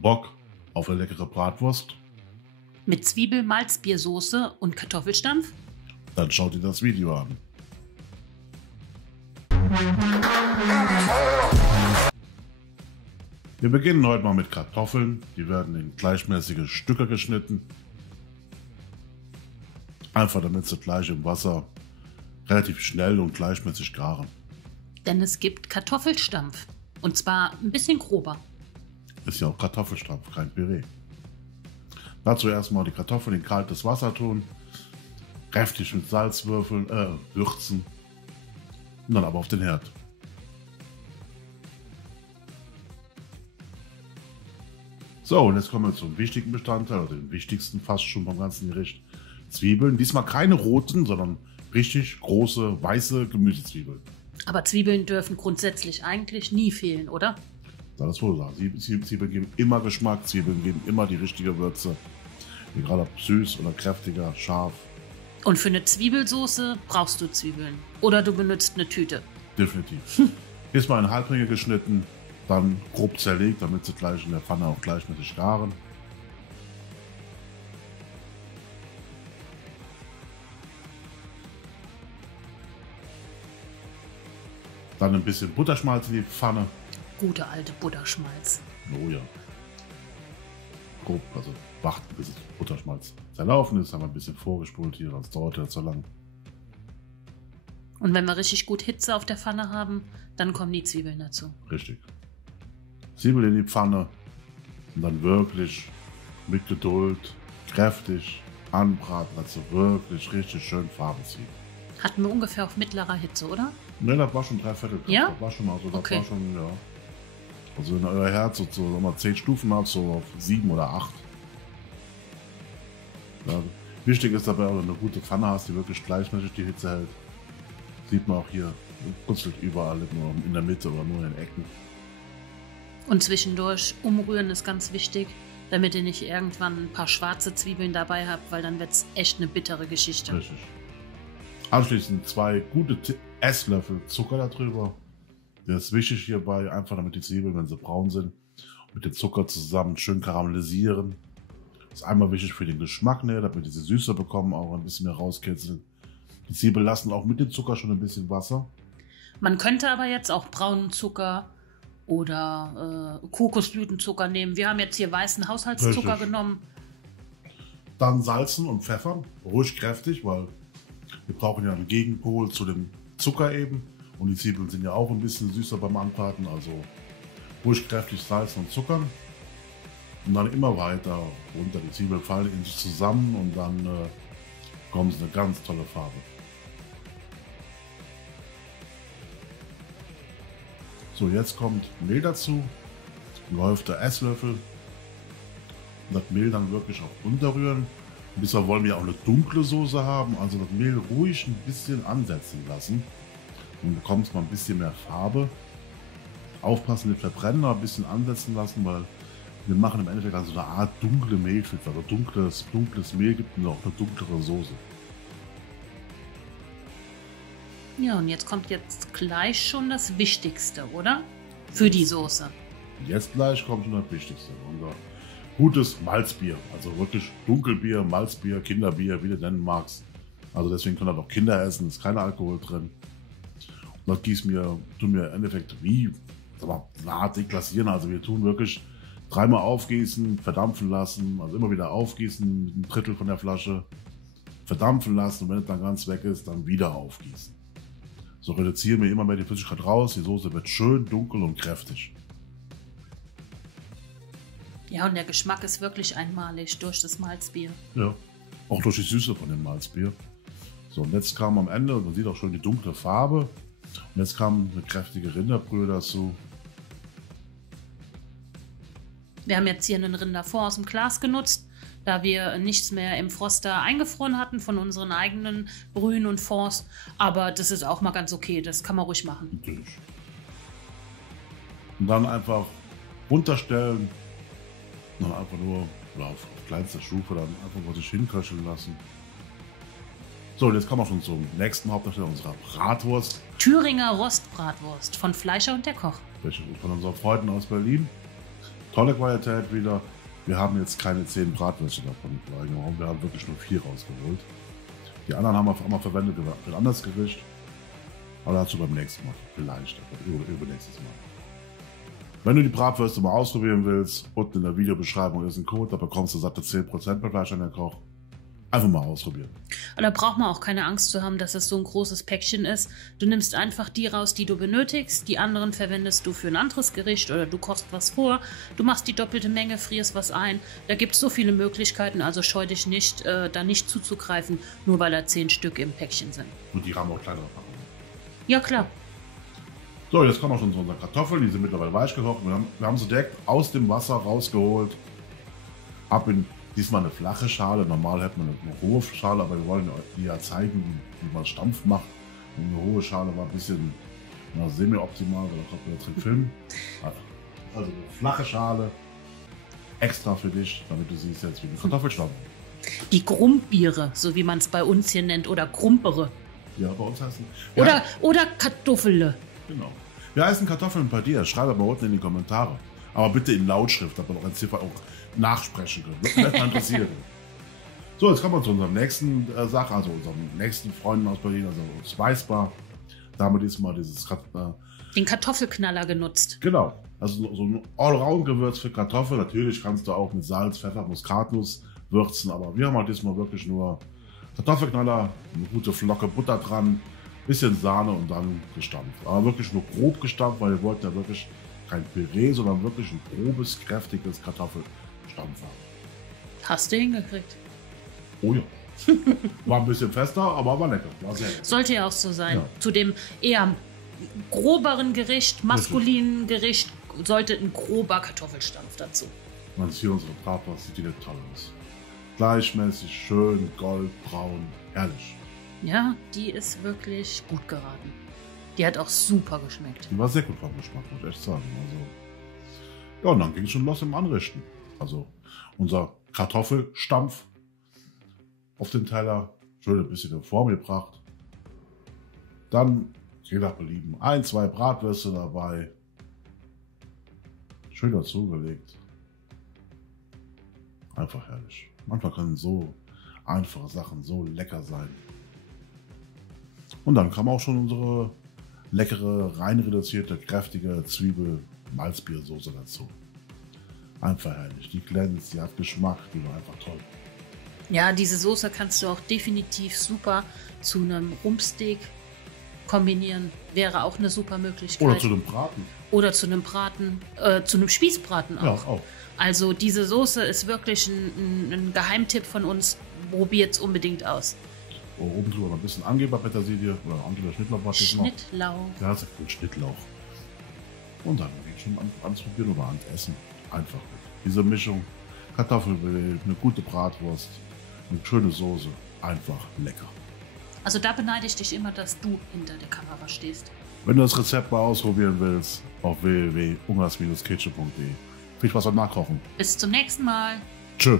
Bock auf eine leckere Bratwurst? Mit Zwiebel, Malzbiersoße und Kartoffelstampf? Dann schaut ihr das Video an. Wir beginnen heute mal mit Kartoffeln. Die werden in gleichmäßige Stücke geschnitten. Einfach damit sie gleich im Wasser relativ schnell und gleichmäßig garen. Denn es gibt Kartoffelstampf. Und zwar ein bisschen grober. Ist ja auch Kartoffelstampf, kein Püree. Dazu erstmal die Kartoffeln in kaltes Wasser tun. Kräftig mit Salz würzen. Und dann aber auf den Herd. So, und jetzt kommen wir zum wichtigen Bestandteil, oder dem wichtigsten fast schon beim ganzen Gericht. Zwiebeln. Diesmal keine roten, sondern richtig große, weiße Gemüsezwiebeln. Aber Zwiebeln dürfen grundsätzlich eigentlich nie fehlen, oder? Das ist wohl so. Zwiebeln geben immer Geschmack, Zwiebeln geben immer die richtige Würze. Egal ob süß oder kräftiger, scharf. Und für eine Zwiebelsoße brauchst du Zwiebeln. Oder du benutzt eine Tüte. Definitiv. Erstmal in Halbringe geschnitten, dann grob zerlegt, damit sie gleich in der Pfanne auch gleichmäßig garen. Dann ein bisschen Butterschmalz in die Pfanne. Gute alte Butterschmalz. Oh ja. Grob, also warten, bis das Butterschmalz zerlaufen ist, haben wir ein bisschen vorgespult hier, das dauert ja zu lang. Und wenn wir richtig gut Hitze auf der Pfanne haben, dann kommen die Zwiebeln dazu. Richtig. Zwiebeln in die Pfanne und dann wirklich mit Geduld, kräftig anbraten, also wirklich richtig schön Farbe ziehen. Hatten wir ungefähr auf mittlerer Hitze, oder? Ne, das war schon 3/4. Ja? Das war schon mal so, das Okay. war schon, ja. Also wenn euer Herz so 10 Stufen habt, so auf 7 oder 8. Ja, wichtig ist dabei auch, wenn du eine gute Pfanne hast, die wirklich gleichmäßig die Hitze hält. Sieht man auch hier, brutzelt überall, nicht nur in der Mitte oder nur in den Ecken. Und zwischendurch umrühren ist ganz wichtig, damit ihr nicht irgendwann ein paar schwarze Zwiebeln dabei habt, weil dann wird es echt eine bittere Geschichte. Richtig. Anschließend 2 gute Esslöffel Zucker darüber. Das ist wichtig hierbei, einfach damit die Zwiebeln, wenn sie braun sind, mit dem Zucker zusammen schön karamellisieren. Das ist einmal wichtig für den Geschmack, ne, damit diese Süße bekommen, auch ein bisschen mehr rauskitzeln. Die Zwiebeln lassen auch mit dem Zucker schon ein bisschen Wasser. Man könnte aber jetzt auch braunen Zucker oder Kokosblütenzucker nehmen. Wir haben jetzt hier weißen Haushaltszucker Richtig. genommen. Dann salzen und pfeffern, ruhig kräftig, weil wir brauchen ja einen Gegenpol zu dem Zucker eben. Und die Zwiebeln sind ja auch ein bisschen süßer beim Anbraten, also ruhig kräftig salzen und zuckern. Und dann immer weiter runter. Die Zwiebeln fallen in sich zusammen und dann kommt eine ganz tolle Farbe. So, jetzt kommt Mehl dazu, ein gehäufter Esslöffel. Und das Mehl dann wirklich auch unterrühren. Und deshalb wollen wir auch eine dunkle Soße haben, also das Mehl ruhig ein bisschen ansetzen lassen. Dann bekommt man ein bisschen mehr Farbe. Aufpassen, nicht verbrennen, aber ein bisschen ansetzen lassen, weil wir machen im Endeffekt also eine Art dunkle Mehlschütze. Also dunkles Mehl gibt uns auch eine dunklere Soße. Ja, und jetzt kommt jetzt gleich schon das Wichtigste, oder? Für die Soße. Jetzt gleich kommt schon das Wichtigste. Unser gutes Malzbier. Also wirklich Dunkelbier, Malzbier, Kinderbier, wie du nennen magst. Also deswegen können das auch Kinder essen, ist kein Alkohol drin. Und das tun wir im Endeffekt wie, aber hart deklassieren. Also wir tun wirklich 3-mal aufgießen, verdampfen lassen, also immer wieder aufgießen mit 1/3 von der Flasche, verdampfen lassen und wenn es dann ganz weg ist, dann wieder aufgießen. So reduzieren wir immer mehr die Flüssigkeit raus, die Soße wird schön dunkel und kräftig. Ja, und der Geschmack ist wirklich einmalig durch das Malzbier. Ja, auch durch die Süße von dem Malzbier. So, und jetzt kam am Ende, man sieht auch schon die dunkle Farbe. Und jetzt kam eine kräftige Rinderbrühe dazu. Wir haben jetzt hier einen Rinderfond aus dem Glas genutzt, da wir nichts mehr im Froster eingefroren hatten von unseren eigenen Brühen und Fonds. Aber das ist auch mal ganz okay, das kann man ruhig machen. Natürlich. Und dann einfach runterstellen. Und dann einfach nur auf kleinster Stufe dann einfach vor sich hinköcheln lassen. So, und jetzt kommen wir schon zum nächsten Hauptdarsteller unserer Bratwurst. Thüringer Rostbratwurst von Fleischer und der Koch. Von unseren Freunden aus Berlin. Tolle Qualität wieder. Wir haben jetzt keine 10 Bratwürste davon reingehauen. Wir haben wirklich nur 4 rausgeholt. Die anderen haben wir auf einmal verwendet für ein anderes Gericht. Aber dazu beim nächsten Mal. Vielleicht. Übernächstes Mal. Wenn du die Bratwürste mal ausprobieren willst, unten in der Videobeschreibung ist ein Code, da bekommst du satte 10% bei Fleisch an der Koch. Einfach mal ausprobieren. Und da braucht man auch keine Angst zu haben, dass es so ein großes Päckchen ist. Du nimmst einfach die raus, die du benötigst. Die anderen verwendest du für ein anderes Gericht oder du kochst was vor. Du machst die doppelte Menge, frierst was ein. Da gibt es so viele Möglichkeiten, also scheu dich nicht, da nicht zuzugreifen, nur weil da 10 Stück im Päckchen sind. Und die haben auch kleinere Packungen. Ja, klar. So, jetzt kommen auch schon unsere Kartoffeln. Die sind mittlerweile weich gekocht. Wir haben sie direkt aus dem Wasser rausgeholt. Diesmal eine flache Schale. Normal hätte man eine hohe Schale, aber wir wollen dir ja zeigen, wie man Stampf macht. Und eine hohe Schale war ein bisschen semi-optimal, weil da kommt man jetzt filmen. Also eine flache Schale, extra für dich, damit du siehst jetzt, wie die Kartoffelstampf. Die Grumbbiere, so wie man es bei uns hier nennt, oder Grumpere. Ja, bei uns heißen. Oder Kartoffele. Genau. Wie heißen Kartoffeln bei dir? Schreibe mal unten in die Kommentare. Aber bitte in Lautschrift, damit wir auch in Ziffer auch nachsprechen können. Das wird mich interessieren. So, jetzt kommen wir zu unserem nächsten Sache, also unseren nächsten Freunden aus Berlin, also Spicebar. Da haben wir diesmal den Kartoffelknaller genutzt. Genau. Also so ein Allround-Gewürz für Kartoffeln. Natürlich kannst du auch mit Salz, Pfeffer, Muskatnuss würzen, aber wir haben halt diesmal wirklich nur Kartoffelknaller, eine gute Flocke Butter dran, bisschen Sahne und dann gestampft. Aber wirklich nur grob gestampft, weil wir wollten ja wirklich kein Püree, sondern wirklich ein grobes, kräftiges Kartoffelstampf haben. Hast du hingekriegt? Oh ja. War ein bisschen fester, aber war lecker. War sehr lecker. Sollte ja auch so sein. Ja. Zu dem eher groberen Gericht, maskulinen Gericht, sollte ein grober Kartoffelstampf dazu. Man sieht hier unsere Bratwurst, sieht die toll aus. Gleichmäßig, schön, goldbraun, herrlich. Ja, die ist wirklich gut geraten. Die hat auch super geschmeckt. Die war sehr gut vom Geschmack, muss ich echt sagen. Also, ja, und dann ging es schon los im Anrichten. Also unser Kartoffelstampf auf den Teller, schön ein bisschen in Form gebracht. Dann, je nach Belieben, 1, 2 Bratwürste dabei. Schön dazugelegt. Einfach herrlich. Manchmal können so einfache Sachen so lecker sein. Und dann kam auch schon unsere leckere, rein reduzierte, kräftige Zwiebel-Malzbiersoße dazu. Einfach herrlich. Die glänzt, die hat Geschmack, die war einfach toll. Ja, diese Soße kannst du auch definitiv super zu einem Rumpsteak kombinieren. Wäre auch eine super Möglichkeit. Oder zu einem Braten. Oder zu einem Braten, zu einem Spießbraten auch. Ja, auch. Also diese Soße ist wirklich ein Geheimtipp von uns. Probiert's unbedingt aus. Oben drüber noch ein bisschen Angeberpetersilie oder Angeber-Schnittlauch. Schnittlauch. Ja, das ist ein Schnittlauch. Und dann geht schon ans Probieren oder ans Essen. Einfach. Diese Mischung, Kartoffelbrei, eine gute Bratwurst, eine schöne Soße, einfach lecker. Also da beneide ich dich immer, dass du hinter der Kamera stehst. Wenn du das Rezept mal ausprobieren willst, auf www.ungas-kitchen.de. Viel Spaß beim Nachkochen. Bis zum nächsten Mal. Tschö.